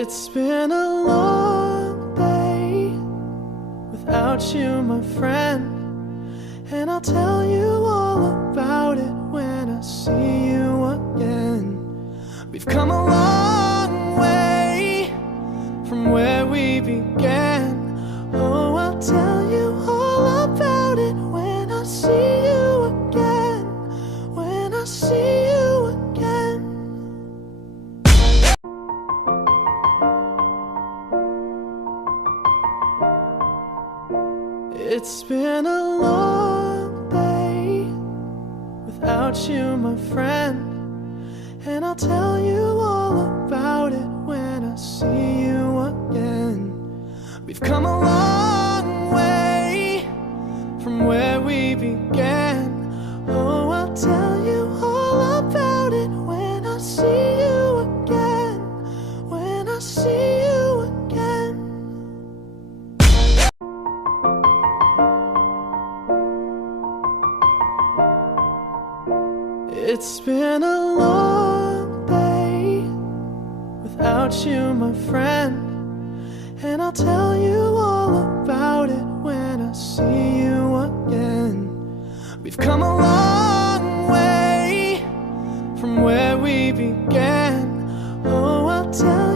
It's been a long day without you, my friend, and I'll tell you all about it when I see you again. We've come a long way from where we began. Oh, I'll tell you all about it when I see you again. When I see you again. It's been a long day without you, my friend, and I'll tell you all about it when I see you again. We've come a long way from where we began. Oh, I'll tell you all about it when I see you again. When I see you again. It's been a long day without you, my friend, and I'll tell you all about it when I see you again. We've come a long way from where we began. Oh, I'll tell